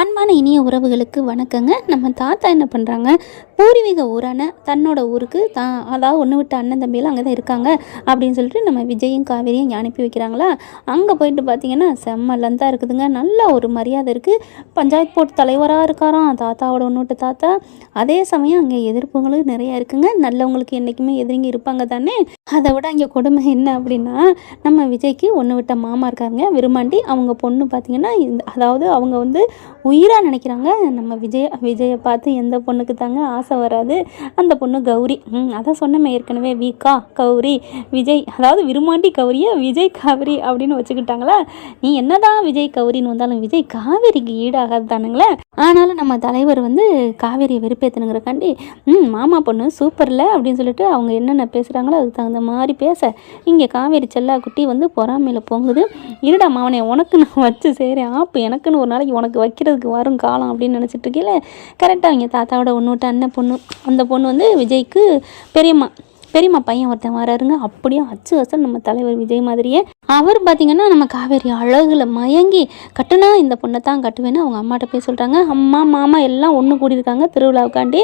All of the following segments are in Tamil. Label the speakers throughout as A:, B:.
A: அன்பான இனிய உறவுகளுக்கு வணக்கங்க. நம்ம தாத்தா என்ன பண்ணுறாங்க பூர்வீக ஊரான தன்னோட ஊருக்கு தான் அதாவது ஒன்று விட்ட அண்ணன் தம்பியெல்லாம் அங்கே தான் இருக்காங்க அப்படின்னு சொல்லிட்டு நம்ம விஜயும் காவேரியும் இங்கே அனுப்பி வைக்கிறாங்களா? அங்கே போயிட்டு பார்த்தீங்கன்னா செம்ம லந்தா இருக்குதுங்க. நல்ல ஒரு மரியாதை இருக்குது பஞ்சாயத்து போர்டு தலைவராக இருக்காராம். தாத்தாவோட ஒன்று விட்ட தாத்தா. அதே சமயம் அங்கே எதிர்ப்புகளும் நிறையா இருக்குங்க. நல்லவங்களுக்கு என்றைக்குமே எதிரிங்க இருப்பாங்க தானே? அதை விட அங்கே கொடுமை என்ன அப்படின்னா நம்ம விஜய்க்கு ஒன்று விட்ட மாமா இருக்காங்க விரும்மாண்டி அவங்க பொண்ணு பார்த்தீங்கன்னா இந்த அதாவது அவங்க வந்து உயிராக நினைக்கிறாங்க. நம்ம விஜய் விஜயை பார்த்து எந்த பொண்ணுக்கு தாங்க ஆசை வராது. அந்த பொண்ணு கௌரி. ம் அதான் சொன்னமே ஏற்கனவே வீக்கா கௌரி விஜய் அதாவது விரும்மாண்டி கௌரியை விஜய் காவிரி அப்படின்னு வச்சுக்கிட்டாங்களா? நீ என்னதான் விஜய் கௌரின்னு வந்தாலும் விஜய் காவேரிக்கு ஈடாகாது தானுங்களே. ஆனாலும் நம்ம தலைவர் வந்து காவேரியை வெறுப்பேற்றணுங்கிறக்காண்டி ம் மாமா பொண்ணு சூப்பரில் அப்படின்னு சொல்லிட்டு அவங்க என்னென்ன பேசுகிறாங்களோ அதுக்கு தகுந்த மாதிரி பேச. இங்கே காவேரி செல்லா குட்டி வந்து பொறாமையில் பொங்குது. இருடா மாவனே உனக்கு நான் வச்சு செய்கிறேன் ஆப்பு எனக்குன்னு ஒரு நாளைக்கு உனக்கு வைக்கிறதுக்கு வரும் காலம் அப்படின்னு நினச்சிட்டு இருக்கீங்களே கரெக்டாக அவங்க தாத்தாவோட ஒன்று அண்ணன் பொண்ணு அந்த பொண்ணு வந்து விஜய்க்கு பெரியம்மா பெரியம்மா பையன் ஒருத்தன் வராருங்க. அப்படியே அச்சு அசல் நம்ம தலைவர் விஜய் மாதிரியே அவர் பார்த்தீங்கன்னா நம்ம காவேரி அழகில் மயங்கி கட்டுனா இந்த பொண்ணை தான் கட்டுவேன்னு அவங்க அம்மாட்ட போய் சொல்கிறாங்க அம்மா மாமா எல்லாம் ஒன்று கூடியிருக்காங்க திருவிழாவுக்காண்டி.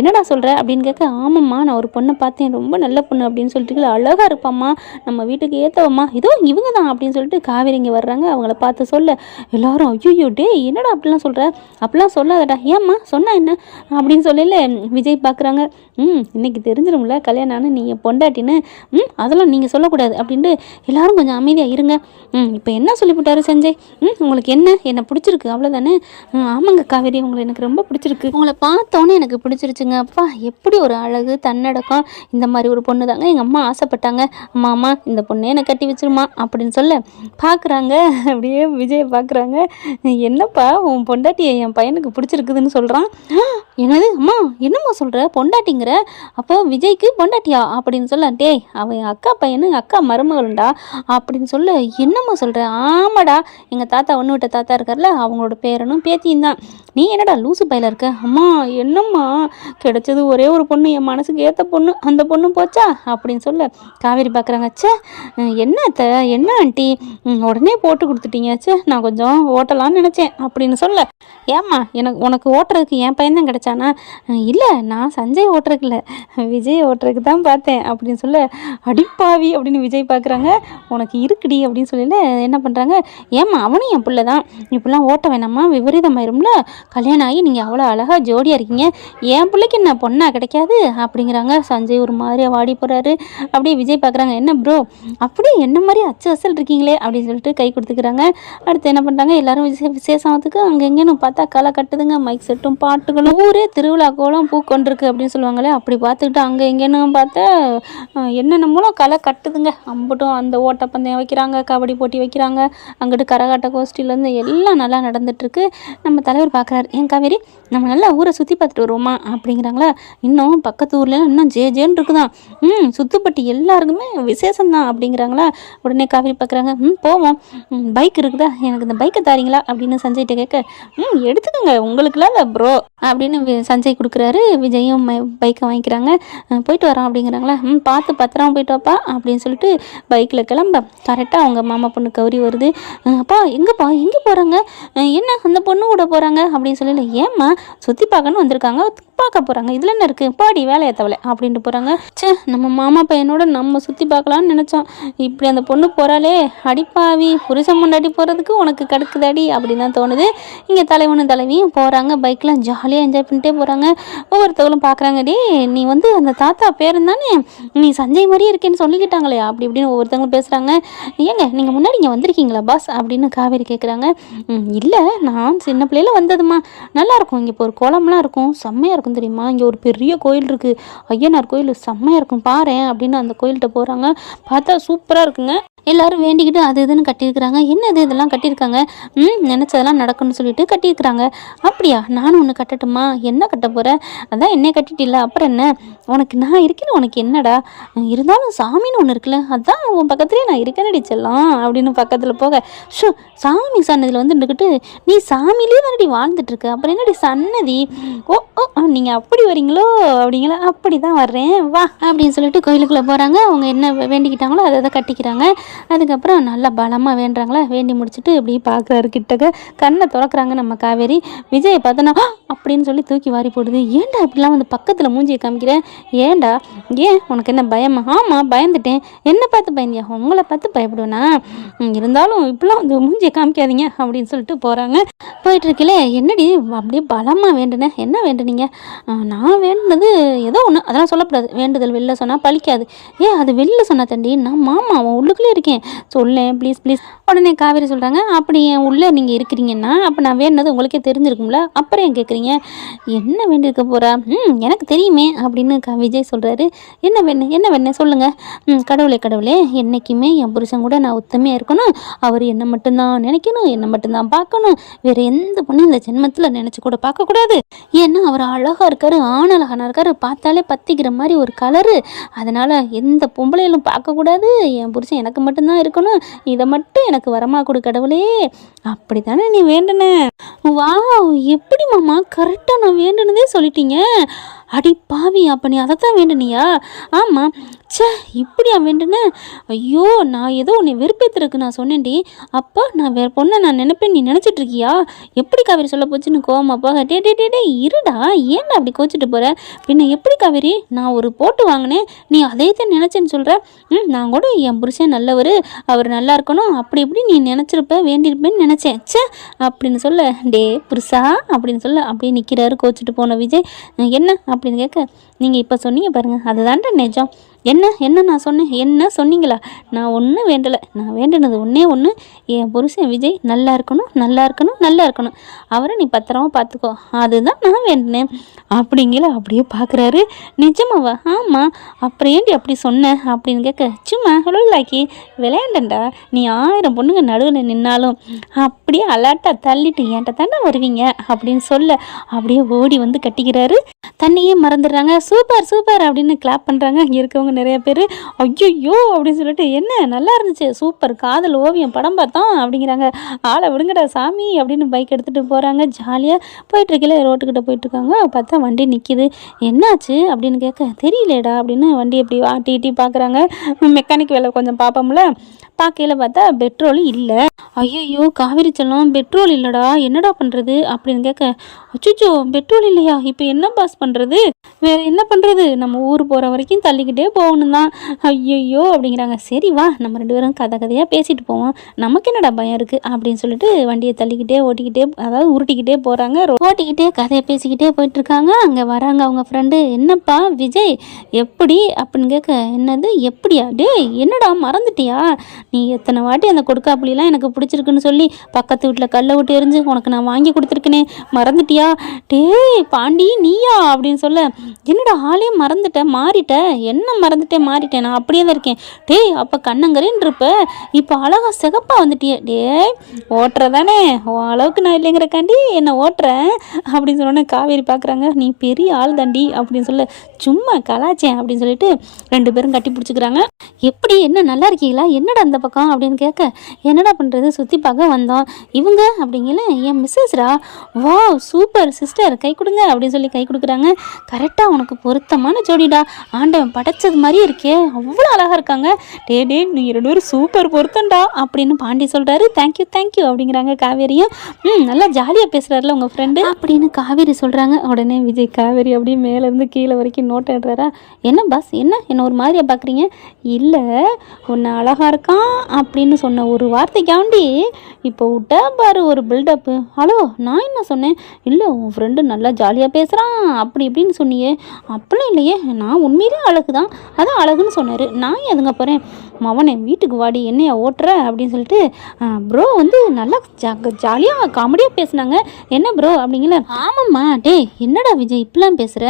A: என்னடா சொல்கிற அப்படின்னு கேட்க ஆமாம்மா நான் ஒரு பொண்ணை பார்த்தேன். ரொம்ப நல்ல பொண்ணு அப்படின்னு சொல்லிட்டு அழகாக இருப்பாம்மா. நம்ம வீட்டுக்கு ஏற்றவம்மா இதோ இவங்க தான் அப்படின்னு சொல்லிட்டு காவேரி இங்கே வர்றாங்க. அவங்கள பார்த்து சொல்ல எல்லாரும் ஐயோ டே என்னடா அப்படிலாம் சொல்கிற அப்படிலாம் சொல்லாதடா. ஏம்மா சொன்னா என்ன? அப்படின்னு சொல்லல விஜய் பார்க்குறாங்க ம் இன்னைக்கு தெரிஞ்சிடும்ல கல்யாணம் ஆன நீ பொண்டாட்டின்னு. ம் அதெல்லாம் நீங்கள் சொல்லக்கூடாது அப்படின்ட்டு எல்லாரும் கொஞ்சம் அமைதியாக இருங்க. ம் இப்போ என்ன சொல்லிவிட்டாரு சஞ்சய்? ம் உங்களுக்கு என்ன? என்னை பிடிச்சிருக்கு அவ்வளோதானே ம் ஆமாங்க காவேரி உங்களை எனக்கு ரொம்ப பிடிச்சிருக்கு. உங்களை பார்த்தோன்னே எனக்கு பிடிச்சிருச்சுங்க. அப்பா எப்படி ஒரு அழகு தன்னடக்கம் இந்த மாதிரி ஒரு பொண்ணு தாங்க எங்கள் அம்மா ஆசைப்பட்டாங்க. அம்மா அம்மா இந்த பொண்ணே என்னை கட்டி வச்சிருமா அப்படின்னு சொல்ல பார்க்குறாங்க அப்படியே விஜயை பார்க்குறாங்க என்னப்பா உன் பொண்டாட்டியை என் பையனுக்கு பிடிச்சிருக்குதுன்னு சொல்கிறான் என்னது? அம்மா என்னம்மா சொல்கிற பொண்டாட்டிங்கிற? அப்போ விஜய்க்கு பொண்டாட்டியா? அப்படின்னு சொல்ல டேய் அவன் என் அக்கா பையனு எங்கள் அக்கா மருமகள்டா அப்படின்னு சொல்ல. என்னம்மா சொல்கிற ஆமாடா. எங்கள் தாத்தா ஒன்று விட்ட தாத்தா இருக்கார்ல அவங்களோட பேரனும் பேத்தியும் தான். நீ என்னடா லூசு பையில இருக்க? அம்மா என்னம்மா? கிடைச்சது ஒரே ஒரு பொண்ணு என் மனசுக்கு ஏற்ற பொண்ணு அந்த பொண்ணு போச்சா? அப்படின்னு சொல்ல. காவேரி பார்க்குறாங்க ச்சே என்னத்த என்ன அத்தை? என்ன ஆண்டி? உடனே போட்டு கொடுத்துட்டீங்க அச்சா நான் கொஞ்சம் ஓட்டலாம்னு நினச்சேன் அப்படின்னு சொல்ல. ஏம்மா எனக்கு உனக்கு ஓட்டுறதுக்கு என் பையன்தான் கிடச்சானா? கிடைச்சானா இல்லை நான் சஞ்சய் ஓட்டுறதுக்கு இல்லை விஜய் ஓட்டுறதுக்கு தான் பார்த்தேன் அப்படின்னு சொல்ல அடிப்பாவி அப்படின்னு விஜய் பார்க்குறாங்க. உனக்கு இருக்குடி அப்படின்னு சொல்லல என்ன பண்ணுறாங்க ஏம்மா அவனும் என் பிள்ளை தான். இப்படிலாம் ஓட்ட வேணாமா? விபரீதமாயிரும்ல. கல்யாணம் ஆகி நீங்கள் அவ்வளோ அழகாக ஜோடியாக இருக்கீங்க. என் பிள்ளைக்கு என்ன பொண்ணா கிடைக்காது? அப்படிங்கிறாங்க. சஞ்சய் ஒரு மாதிரியாக வாடி போகிறாரு அப்படியே விஜய் பார்க்குறாங்க. என்ன ப்ரோ அப்படியே என்ன மாதிரி அச்சு அசல் இருக்கீங்களே அப்படின்னு சொல்லிட்டு கை கொடுத்துக்கிறாங்க. அடுத்து என்ன பண்ணுறாங்க எல்லாரும் விசே விசேஷத்துக்கு அங்கே எங்கேன்னு பார்த்தா களை கட்டுதுங்க மைக் செட்டும் பாட்டுகளும். ஊரே திருவிழா கோலம் பூ கொண்டிருக்கு அப்படின்னு சொல்லுவாங்களே அப்படி பார்த்துக்கிட்டு அங்கே எங்கேன்னு பார்த்தா என்னென்னமோ களை கட்டுதுங்க. அம்பட்டும் அந்த ஓட்டப்பந்தயம் வைக்கிறாங்க கபடி போட்டி வைக்கிறாங்க அங்கிட்டு கரகாட்ட கோஷ்டிலேருந்து எல்லாம் நல்லா நடந்துட்டுருக்கு. நம்ம தலைவர் பார்க்குறாரு ஏன் காவேரி நம்ம நல்லா ஊரை சுற்றி பார்த்துட்டு வருவோமா? அப்படிங்கிறாங்களா. இன்னும் பக்கத்து ஊர்லாம் இன்னும் ஜே ஜேன்னு இருக்குதான். ம் சுத்துப்பட்டி எல்லாருக்குமே விசேஷம் தான் அப்படிங்கிறாங்களா. உடனே காவேரி பார்க்குறாங்க ம் போவோம். பைக் இருக்குதா? எனக்கு இந்த பைக்கை தாரீங்களா? அப்படின்னு சஞ்சய்கிட்ட கேட்க ம் எடுத்துக்கோங்க. உங்களுக்குலாம் இல்லை ப்ரோ அப்படின்னு வி- சஞ்சய் கொடுக்குறாரு. விஜயும் பைக்கை வாங்கிக்கிறாங்க. போயிட்டு வரோம் அப்படிங்கிறாங்களா? ம் பார்த்து பத்திரம் போயிட்டு வாப்பா அப்படின்னு சொல்லிட்டு பைக்கில் கிளம்ப கரெக்டாக அவங்க மாமா பொண்ணு கௌரி வருது. அப்பா எங்கேப்பா எங்கே போகிறாங்க என்ன அந்த பொண்ணு கூட போகிறாங்க அப்படின்னு சொல்லல ஏம்மா சுற்றி பார்க்கணும் வந்திருக்காங்க. பார்க்க போகிறாங்க இதில் என்ன இருக்குது பாடி வேலையை தவலை அப்படின்ட்டு போகிறாங்க ச்சே நம்ம மாமா பையனோட நம்ம சுற்றி பார்க்கலான்னு நினச்சோம். இப்படி அந்த பொண்ணு போகிறாளே அடிப்பாவி புருஷன் முன்னாடி போகிறதுக்கு உனக்கு கடுக்குதாடி அப்படின்னு தான் தோணுது. இங்கே தலைவனும் தலைவியும் போகிறாங்க பைக்கில் ஜாலியாக என்ஜாய் பண்ணிட்டே போகிறாங்க ஒவ்வொருத்தவங்களும் பார்க்குறாங்க டே நீ வந்து அந்த தாத்தா பேரன் தானே? நீ சஞ்சய் மாதிரியே இருக்கேன்னு சொல்லிக்கிட்டாங்களே. அப்படி இப்படின்னு ஒவ்வொருத்தவங்களும் பேசுகிறாங்க ஏங்க நீங்கள் முன்னாடி இங்கே வந்திருக்கீங்களா பாஸ் அப்படின்னு காவேரி கேட்குறாங்க இல்லை நான் சின்ன பிள்ளையில வந்ததுமா நல்லாயிருக்கும் இங்கே இப்போ ஒரு குளம்லாம் இருக்கும். செம்மையாக இருக்கும் தெரியுமா? இங்கே ஒரு பெரிய கோயில் இருக்குது ஐயனார் கோயில் செம்மையாக இருக்கும். பாரேன். அப்படின்னு அந்த கோயில்கிட்ட போகிறாங்க பார்த்தா சூப்பராக இருக்குங்க. எல்லாரும் வேண்டிக்கிட்டு அது இதுன்னு கட்டியிருக்கிறாங்க. என்னது இதெல்லாம் கட்டியிருக்காங்க? ம் நினச்சதெல்லாம் நடக்கும்னு சொல்லிட்டு கட்டியிருக்கிறாங்க. அப்படியா? நானும் ஒன்று கட்டட்டுமா? என்ன கட்ட போகிற அதான் என்னை கட்டிட்டில்ல. அப்புறம் என்ன? உனக்கு நான் இருக்கேன்னு உனக்கு என்னடா? இருந்தாலும் சாமின்னு ஒன்று இருக்குல்ல. அதான் உன் பக்கத்துலேயே நான் இருக்கேன்னு செல்லம் அப்படின்னு பக்கத்தில் போக ஷோ சாமி சன்னதியில் வந்து நின்றுக்கிட்டு நீ சாமிலேயே மறுபடி வாழ்ந்துட்டுருக்கு அப்புறம் என்னடி சன்னதி? ஓ ஓ நீங்கள் அப்படி வரீங்களோ? அப்படிங்களா? அப்படி தான் வர்றேன். வா அப்படின்னு சொல்லிட்டு கோயிலுக்குள்ளே போகிறாங்க அவங்க என்ன வேண்டிக்கிட்டாங்களோ அதை அதை கட்டிக்கிறாங்க. அதுக்கப்புறம் நல்லா பலமாக வேண்டுறாங்களா? வேண்டி முடிச்சுட்டு இப்படி பார்க்குறாரு கிட்டக்க. கண்ணை திறக்கிறாங்க நம்ம காவேரி. விஜயை பார்த்தோன்னா அப்படின்னு சொல்லி தூக்கி வாரி போடுது. ஏன்டா இப்படிலாம் வந்து பக்கத்தில் மூஞ்சியை காமிக்கிறேன் ஏன்டா ஏன்? உனக்கு என்ன பயமா? ஆமாம் பயந்துட்டேன். என்ன பார்த்து பயந்தியா? உங்களை பார்த்து பயப்படுவேனா? இருந்தாலும் இப்படிலாம் வந்து மூஞ்சியை காமிக்காதீங்க அப்படின்னு சொல்லிட்டு போகிறாங்க போயிட்டுருக்கில என்னடி அப்படியே பலமாக வேண்டுனேன் என்ன வேண்டுனீங்க? நான் வேண்டுனது ஏதோ ஒன்று அதெல்லாம் சொல்லக்கூடாது. வேண்டுதல் வெளில சொன்னால் பழிக்காது. ஏன் அது வெளில சொன்னா தண்டி நான் மாமா அவன் உள்ளுக்குள்ளே இருக்கேன். சொல்லேன் ப்ளீஸ் ப்ளீஸ் உடனே காவேரி சொல்கிறாங்க அப்படி என் உள்ளே நீங்கள் இருக்கிறீங்கன்னா அப்போ நான் வேணுனது உங்களுக்கே தெரிஞ்சிருக்கும்ல அப்புறம் ஏன் கேட்குறீங்க என்ன வேண்டியிருக்க போகிறா ம் எனக்கு தெரியுமே அப்படின்னு விஜய் சொல்கிறாரு என்ன வேணும் என்ன வேணும் சொல்லுங்கள் ம் கடவுளே கடவுளே என்றைக்குமே என் புருஷன் கூட நான் ஒத்துமையாக இருக்கணும். அவர் என்னை மட்டும்தான் நினைக்கணும் என்னை மட்டும்தான் பார்க்கணும். வேறு எந்த பொண்ணும் இந்த ஜென்மத்தில் நினச்சி கூட பார்க்கக்கூடாது ஏன்னா அவர் அழகாக இருக்கார் ஆண் அழகான பார்த்தாலே பத்திக்கிற மாதிரி ஒரு கலரு அதனால் எந்த பொம்பளையிலும் பார்க்கக்கூடாது என் புருஷன் எனக்கு மட்டும்தான் இருக்கணும். இதை மட்டும் எனக்கு வரமா கொடு கடவுளே. அப்படி தானே நீ வேண்டுன? வா எப்படி மாமா கரெக்டாக நான் வேண்டுனதே சொல்லிட்டீங்க. அடி பாவி அப்போ நீ அதை தான் வேண்டுனியா? ஆமாம் ச்சே இப்படியா வேண்டுன? ஐயோ நான் ஏதோ உன்னை வெறுப்பேத்துறதுக்கு நான் சொன்னேன்டி. அப்போ நான் வேறு பொண்ணை நான் நினைப்பேன் நீ நினச்சிட்டு இருக்கியா எப்படி காவேரி சொல்ல போச்சுன்னு கோவமா போக? டே டே டே டே இருடா. ஏன்டா அப்படி கோச்சிட்டு போகிற பின்ன எப்படி காவேரி? நான் ஒரு போட்டு வாங்கினேன். நீ அதே தான் நினச்சேன்னு சொல்கிற ம் நான் கூட என் புருஷன் நல்லவர். அவர் நல்லா இருக்கணும் அப்படி இப்படி நீ நினச்சிருப்ப வேண்டியிருப்பேன்னு நினச்சேன். ச்சே அப்படின்னு சொல்ல டே புருஷா அப்படின்னு சொல்ல அப்படியே நிற்கிறாரு கோச்சிட்டு போன விஜய். என்ன? அப்படின்னு கேட்க நீங்கள் இப்போ சொன்னீங்க பாருங்கள் அதுதான்டா நிஜம். என்ன என்ன நான் சொன்னேன்? என்ன சொன்னீங்களா? நான் ஒன்றும் வேண்டலை. நான் வேண்டினது ஒன்றே ஒன்று என் புருஷன் விஜய் நல்லா இருக்கணும் நல்லா இருக்கணும் நல்லா இருக்கணும். அவரை நீ பத்திரமா பார்த்துக்கோ அதுதான் நான் வேண்டினேன். அப்படிங்கிற அப்படியே பார்க்குறாரு நிஜமாவா? ஆமாம் அப்புறம் ஏண்டி அப்படி சொன்னேன் அப்படின்னு கேட்க சும்மா ஹலோ லாக்கி. விளையாண்டண்டா நீ ஆயிரம் பொண்ணுங்க நடுவில் நின்னாலும் அப்படியே அலாட்டாக தள்ளிட்டு என்கிட்ட தானே வருவீங்க? அப்படின்னு சொல்ல அப்படியே ஓடி வந்து கட்டிக்கிறாரு. தண்ணியே மறந்துடுறாங்க. சூப்பர் சூப்பர் அப்படின்னு கிளாப் பண்ணுறாங்க அங்கே இருக்கவங்க நிறைய பேர் ஐயோ அப்படின்னு சொல்லிட்டு என்ன? நல்லா இருந்துச்சு. சூப்பர். காதல் ஓவியம் படம் பார்த்தோம் அப்படிங்கிறாங்க. ஆளை விடுங்கடா சாமி. அப்படின்னு பைக் எடுத்துகிட்டு போகிறாங்க ஜாலியாக போயிட்டுருக்கல ரோட்டுக்கிட்ட போயிட்டுருக்காங்க. பார்த்தா வண்டி நிற்கிது என்னாச்சு? அப்படின்னு கேட்க தெரியலடா. அப்படின்னு வண்டி எப்படி ஆட்டி இட்டி பார்க்குறாங்க மெக்கானிக் வேலை கொஞ்சம் பார்ப்போம்ல. பார்க்கையில் பார்த்தா பெட்ரோல் இல்லை. ஐயோ காவேரி செல்லம் பெட்ரோல் இல்லைடா. என்னடா பண்ணுறது அப்படின்னு கேட்க அச்சுச்சோ பெட்ரோல் இல்லையா? இப்போ என்ன பாஸ் பண்ணுறது வேறு என்ன பண்ணுறது நம்ம ஊர் போகிற வரைக்கும் தள்ளிக்கிட்டே போகணும் தான் ஐயையோ அப்படிங்கிறாங்க. சரி வா நம்ம ரெண்டு பேரும் கதை கதையாக பேசிட்டு போவோம். நமக்கு என்னடா பயம் இருக்குது அப்படின்னு சொல்லிட்டு வண்டியை தள்ளிக்கிட்டே ஓட்டிக்கிட்டே அதாவது உருட்டிக்கிட்டே போகிறாங்க ஓட்டிக்கிட்டே கதையை பேசிக்கிட்டே போயிட்டுருக்காங்க. அங்கே வராங்க அவங்க ஃப்ரெண்டு என்னப்பா விஜய் எப்படி? அப்படின்னு கேட்க என்னது? எப்படியா? டேய் என்னடா மறந்துட்டியா? நீ எத்தனை வாட்டி அந்த கொடுக்காப்புளிலாம் எனக்கு பிடிச்சிருக்குன்னு சொல்லி பக்கத்து வீட்டில் கல்லை விட்டு எரிஞ்சு உனக்கு நான் வாங்கி கொடுத்துருக்கனே. மறந்துட்டியா? டேய் பாண்டி நீயா? அப்படின்னு சொல்ல என்னடா ஆளே மறந்துட்டேன் மாறிட்ட. என்ன மறந்துட்டேன் மாறிட்டேன். நான் அப்படியே தான் இருக்கேன். டேய் அப்போ கண்ணங்கரேன்னு இருப்ப இப்போ அழகா சிகப்பாக வந்துட்டியே. டேய் ஓட்டுறதானே? ஓ அளவுக்கு நான் இல்லைங்கிறக்காண்டி என்னை ஓட்டுறேன். அப்படின்னு சொன்னோன்னே காவேரி பார்க்குறாங்க நீ பெரிய ஆள் தாண்டி அப்படின்னு சொல்ல சும்மா கலாச்சேன் அப்படின்னு சொல்லிட்டு ரெண்டு பேரும் கட்டி பிடிச்சிக்கிறாங்க. எப்படி? என்ன நல்லா இருக்கீங்களா? என்னடா அந்த பக்கம்? அப்படின்னு கேட்க என்னடா பண்ணுறது சுற்றி பார்க்க வந்தோம். இவங்க? அப்படிங்கல என் மிஸ்ஸஸ்ரா வா சூப்பர் சிஸ்டர். கை கொடுங்க. அப்படின்னு சொல்லி கை கொடுக்குறாங்க. கரெக்டாக உனக்கு பொருத்தமான ஜோடிடா. ஆண்டவன் படைச்சது மாதிரியே இருக்கே. அவ்வளோ அழகாக இருக்காங்க. டே டே நீ ரெண்டு பேரும் சூப்பர் பொருத்தண்டா அப்படின்னு பாண்டி சொல்கிறாரு தேங்க்யூ தேங்க்யூ அப்படிங்கிறாங்க காவேரியும். ம் நல்லா ஜாலியாக பேசுகிறாருல உங்கள் ஃப்ரெண்டு அப்படின்னு காவேரி சொல்கிறாங்க உடனே விஜய் காவேரி அப்படியே மேலேருந்து கீழே வரைக்கும் நோட் எடுறாரா என்ன பாஸ் என்ன? என்ன ஒரு மாதிரியா பார்க்குறீங்க இல்லை உன்னை அழகாக இருக்கான் அப்படின்னு சொன்ன ஒரு வார்த்தைக்காண்டி இப்போ விட்டா பாரு ஒரு பில்டப்பு ஹலோ நான் என்ன சொன்னேன்? இல்லை உன் ஃப்ரெண்டு நல்லா ஜாலியாக பேசுகிறான் அப்படி இப்படின்னு சொன்னியே. அப்படிலாம் இல்லையே. நான் உண்மையிலே அழகு தான் அதான் அழகுன்னு சொன்னார். நான் எதுங்க போகிறேன் மவனை வீட்டுக்கு வாடி என்னையா ஓட்டுற? அப்படின்னு சொல்லிட்டு ப்ரோ வந்து நல்லா ஜா ஜாலியாக காமெடியாக பேசுனாங்க. என்ன ப்ரோ அப்படிங்கல ஆமாம்மா டேய் என்னடா விஜய் இப்படிலாம் பேசுகிற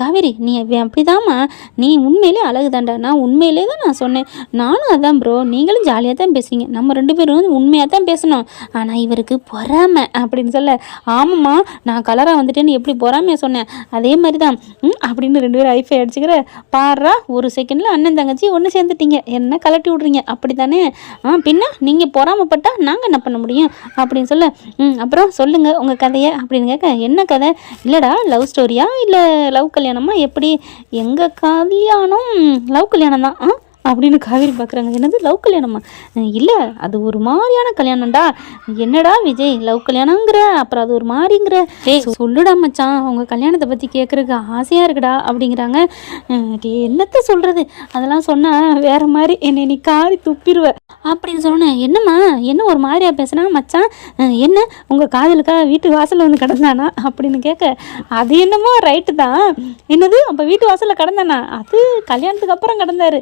A: காவேரி நீ அப்படிதாம்மா. நீ உண்மையிலே அழகு தாண்டா நான் உண்மையிலே தான் நான் சொன்னேன். நானும் அதான் ப்ரோ நீங்களும் ஜாலியாக தான் பேசுவீங்க நம்ம ரெண்டு பேரும் வந்து உண்மையாக தான் பேசணும். ஆனால் இவருக்கு பொறாமை அப்படின்னு சொல்ல ஆமாம்மா நான் கலராக வந்துட்டேன்னு எப்படி பொறாமையை சொன்னேன்? அதே மாதிரி தான் ம் அப்படின்னு ரெண்டு பேரும் ஐஃபை அடிச்சுக்கிற பாடுறா ஒரு செகண்டில் அண்ணன் தங்கச்சி ஒன்று சேர்ந்துட்டீங்க. என்ன கலட்டி விட்றீங்க? அப்படி தானே ஆ பின்ன நீங்கள் பொறாமப்பட்டால் நாங்கள் என்ன பண்ண முடியும்? அப்படின்னு சொல்ல. ம் அப்புறம் சொல்லுங்கள் உங்கள் கதையை அப்படின்னு கேட்க என்ன கதை? இல்லைடா லவ் ஸ்டோரியா இல்லை லவ் கல்யாணமா? எப்படி? எங்கள் கல்யாணம்? லவ் கல்யாணம் தான் ஆ அப்படின்னு காவேரி பார்க்குறாங்க என்னது? லவ் கல்யாணமா? இல்லை அது ஒரு மாதிரியான கல்யாணம்டா. என்னடா விஜய் லவ் கல்யாணங்கிற அப்புறம் அது ஒரு மாதிரிங்கிற? டேய். சொல்லுடா மச்சான் அவங்க கல்யாணத்தை பற்றி கேட்குறதுக்கு ஆசையாக இருக்குடா அப்படிங்கிறாங்க. டேய், என்னத்த சொல்கிறது அதெல்லாம் சொன்னால் வேற மாதிரி என்னை நீ காரி துப்பிடுவ அப்படின்னு சொன்னேன் என்னம்மா என்ன ஒரு மாதிரியா பேசுனா? மச்சான் என்ன உங்கள் காதலுக்கா வீட்டு வாசலில் வந்து கிடந்தானா? அப்படின்னு கேட்க அது என்னமோ ரைட்டு தான். என்னது? அப்போ வீட்டு வாசலில் கிடந்தானா? அது கல்யாணத்துக்கு அப்புறம் கிடந்தாரு.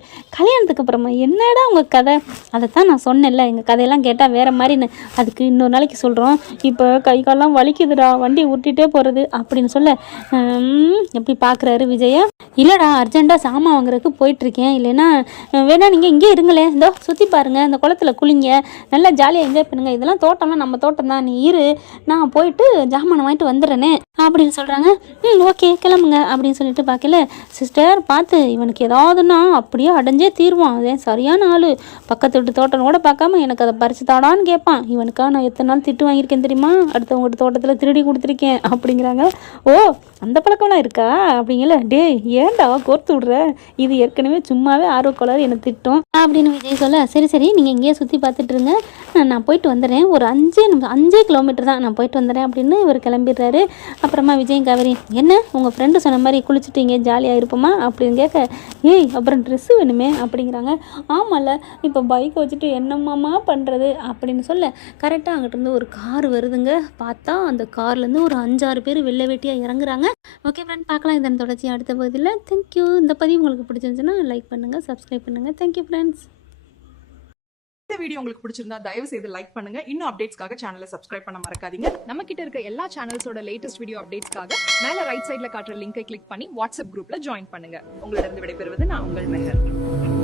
A: கல்யாணத்துக்கு அப்புறமா என்னடா உங்கள் கதை? அதைத்தான் நான் சொன்னேன்ல எங்கள் கதையெல்லாம் கேட்டால் வேறு மாதிரின்னு. அதுக்கு இன்னொரு நாளைக்கு சொல்கிறோம் இப்போ கை காலெல்லாம் வலிக்குதுடா வண்டி உருட்டிகிட்டே போகிறது அப்படின்னு சொல்ல எப்படி பார்க்குறாரு விஜயா? இல்லைடா அர்ஜென்ட்டாக சாமான் வாங்குறதுக்கு போயிட்டுருக்கேன். இல்லைன்னா அஹ், வேணா நீங்கள் இங்கே இருங்களேன். இதோ சுற்றி பாருங்கள் இந்த குளத்துல குளிங்க. நல்லா ஜாலியாக என்ஜாய் பண்ணுங்கள் இதெல்லாம் தோட்டம்லாம் நம்ம தோட்டம் தான். நீ இரு. நான் போயிட்டு ஜாமான் வாங்கிட்டு வந்துடுறேனே அப்படின்னு சொல்கிறாங்க ம் ஓகே கிளம்புங்க அப்படின்னு சொல்லிட்டு பார்க்கல. சிஸ்டர் பார்த்து இவனுக்கு ஏதாவதுன்னா அப்படியே அடைஞ்சே தீருவான். அதே சரியான ஆள். பக்கத்து வீட்டு தோட்டம் கூட பார்க்காம எனக்கு அதை பறிச்சு தாடான்னு கேட்பான். இவனுக்காக நான் எத்தனை நாள் திட்டு வாங்கியிருக்கேன் தெரியுமா? அடுத்தவங்க தோட்டத்தில் திருடி கொடுத்துருக்கேன் அப்படிங்கிறாங்க. ஓ அந்த பழக்கம்லாம் இருக்கா? அப்படிங்கல. டேய் ஏன்டா கோர்த்து விடுற? இது ஏற்கனவே சும்மாவே ஆர்வக்கோளாறு என்னை திட்டம். அப்படின்னு விஜய் சொல்ல சரி சரி நீங்கள் இங்கேயே சுற்றி பார்த்துட்டு இருங்க. நான் போயிட்டு வந்துடுறேன். ஒரு அஞ்சே நிமிஷம் அஞ்சே கிலோமீட்டர் தான் நான் போயிட்டு வந்துடுறேன் அப்படின்னு இவர் கிளம்பிடுறாரு. அப்புறமா விஜய் காவேரி என்ன? உங்கள் ஃப்ரெண்டு சொன்ன மாதிரி குளிச்சுட்டு இங்கே ஜாலியாக இருப்போமா? அப்படின்னு கேட்க ஏய் அப்புறம் ட்ரெஸ்ஸு வேணுமே? அப்படிங்கிறாங்க. ஆமாம்ல இப்போ பைக் வச்சுட்டு என்னம்மாமா பண்ணுறது அப்படின்னு சொல்ல கரெக்டாக அங்கிட்டிருந்து ஒரு கார் வருதுங்க. பார்த்தா அந்த கார்லேருந்து ஒரு அஞ்சாறு பேர் வெள்ளை வெட்டியாக இறங்குறாங்க. ஓகே ஃப்ரெண்ட் பார்க்கலாம் இதன் தொடர்ச்சி அடுத்த பகுதியில். தேங்க்யூ இந்த பதிவு உங்களுக்கு பிடிச்சிருந்துச்சுன்னா லைக் பண்ணுங்கள் சப்ஸ்கிரைப் பண்ணுங்கள் தேங்க்யூ ஃப்ரெண்ட்ஸ்
B: இந்த வீடியோ உங்களுக்கு பிடிச்சிருந்தா தயவு செய்து லைக் பண்ணுங்க. இன்னும் அப்டேட்ஸ்க்காக சேனலை சப்ஸ்கிரைப் பண்ண மறக்காதீங்க.
C: நம்ம கிட்ட இருக்க எல்லா சேனல்ஸோட லேட்டஸ்ட் வீடியோ அப்டேட்ஸ்க்காக மேல ரைட் சைடுல காட்டுற லிங்கை கிளிக் பண்ணி வாட்ஸ்அப் குரூப்ல ஜாயின் பண்ணுங்க.
B: உங்களிடம் விடைபெறுவது நான் உங்கள் மெஹர்.